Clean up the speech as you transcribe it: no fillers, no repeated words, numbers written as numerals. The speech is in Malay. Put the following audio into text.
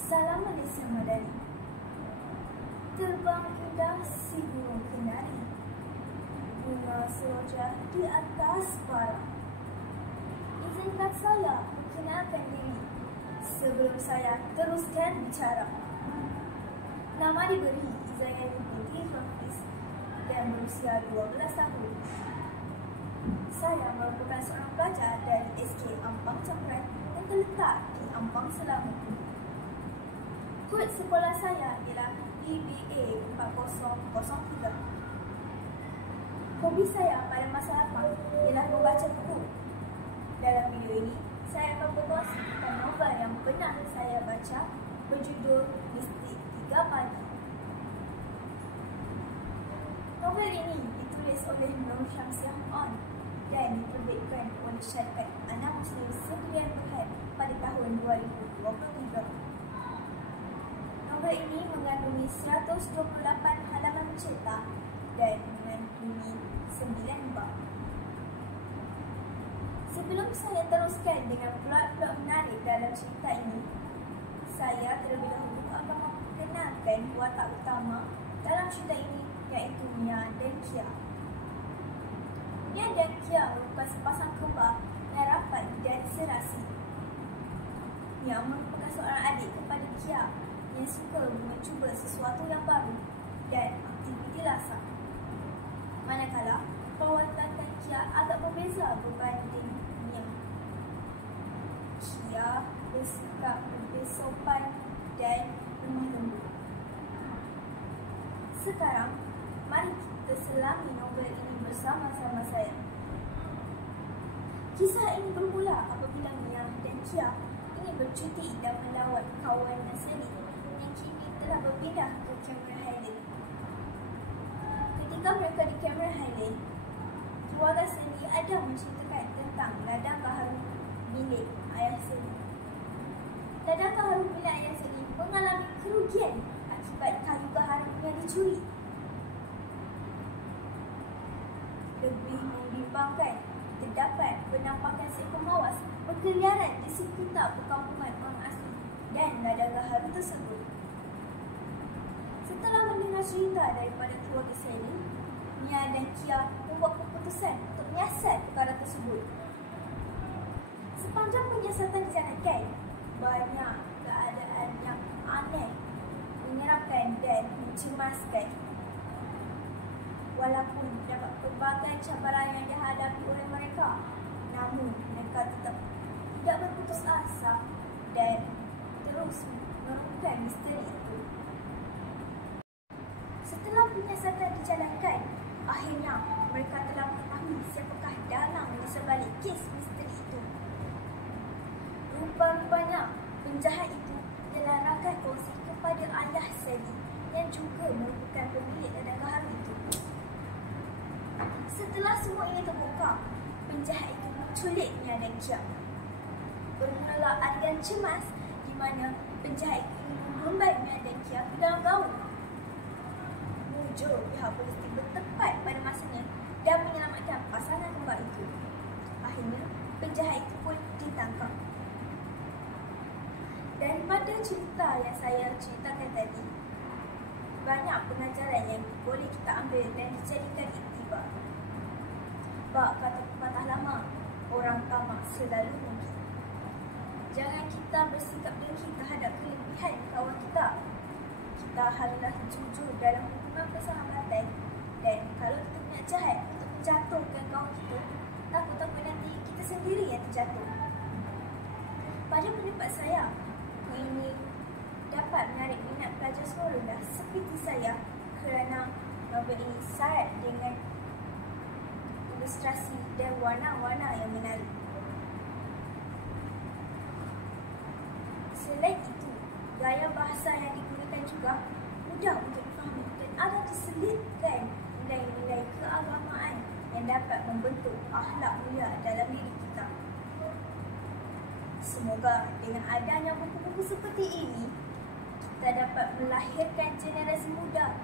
Salam Malaysia Madani. Terbang indah si burung kenari, bunga seroja di atas para. Izinkan saya mengenalkan diri sebelum saya teruskan bicara. Nama diberi Izayani Putri Hafiz dan berusia 12 tahun. Saya merupakan seorang pelajar dari SK Ampang Cakran yang terletak di Ampang, Selangor. Kod sekolah saya ialah EBA 4003. Hobi saya pada masa lapang ialah membaca buku. Dalam video ini, saya akan berkongsi tentang novel yang pernah saya baca berjudul Mistik 3 Pagi. Novel ini ditulis oleh Nur Syamsiah On dan diterbitkan oleh Syarikat Anak Muslim Sendirian Berhad pada tahun 2023. Novel ini mengandungi 128 halaman cerita dan mengandungi 9 bab. Sebelum saya teruskan dengan plot-plot menarik dalam cerita ini, saya terlebih dahulu akan memperkenalkan watak utama dalam cerita ini, iaitu Mia dan Kia. Mia dan Kia merupakan sepasang kembar yang rapat dan serasi. Mia merupakan seorang adik kepada Kia yang suka mencuba sesuatu yang baru dan aktiviti lasak. Manakala perwatakan Kia agak berbeza berbanding Mia. Kia bersikap lebih sopan dan lemah lembut. Sekarang, mari kita selami novel ini bersama-sama saya. Kisah ini bermula apabila Mia dan Kia ingin bercuti dan melawat kawan Nasri yang kini telah berpindah ke Cameron Highland. Ketika mereka di Cameron Highland, keluarga Sally ada menceritakan tentang ladang gaharu milik ayah Sally. Ladang gaharu milik ayah Sally mengalami kerugian akibat kayu gaharu yang dicuri. Lebih membimbangkan, terdapat penampakan seekor mawas berkeliaran di sekitar perkampungan orang asli dan ladang gaharu tersebut. Setelah mendengar cerita daripada keluarga Sally, Mia dan Kia membuat keputusan untuk menyiasat perkara tersebut. Sepanjang penyiasatan dijalankan, banyak keadaan yang aneh, menyeramkan dan mencemaskan. Walaupun terdapat pelbagai cabaran yang dihadapi oleh mereka, namun mereka tetap tidak berputus asa dan terus menemukan misteri itu. Setelah penyiasatan dijalankan, akhirnya mereka telah mengetahui siapakah dalang di sebalik kes misteri itu. Rupa-rupanya penjahat itu telah rakan kongsi kepada ayah Sally yang juga merupakan pemilik ladang gaharu itu. Setelah semua ini terbongkar, penjahat itu menculik Mia dan Kia. Bermula adegan cemas di mana penjahat itu ingin memberontak Mia dan Kia ke dalam gaul. Mujur pihak polis tiba tepat pada masanya dan menyelamatkan pasangan kembar itu. Akhirnya, penjahat itu pun ditangkap. Daripada cerita yang saya ceritakan tadi, banyak pengajaran yang boleh kita ambil dan dijadikan iktibar. Bak kata pepatah lama, orang tamak selalu rugi. Jangan kita bersikap dengki terhadap kelebihan kawan kita. Kita haruslah jujur dalam hubungan persahabatan, dan kalau kita berniat jahat untuk menjatuhkan kawan kita, takut-takut nanti kita sendiri yang terjatuh. Pada pendapat saya, buku ini dapat menarik minat pelajar sekolah seperti saya kerana novel ini syarat dengan ilustrasi dan warna-warna yang menarik. Selain itu, gaya bahasa yang digunakan juga mudah untuk difahami dan ada diselitkan nilai-nilai keagamaan yang dapat membentuk akhlak mulia dalam diri kita. Semoga dengan adanya buku-buku seperti ini, kita dapat melahirkan generasi muda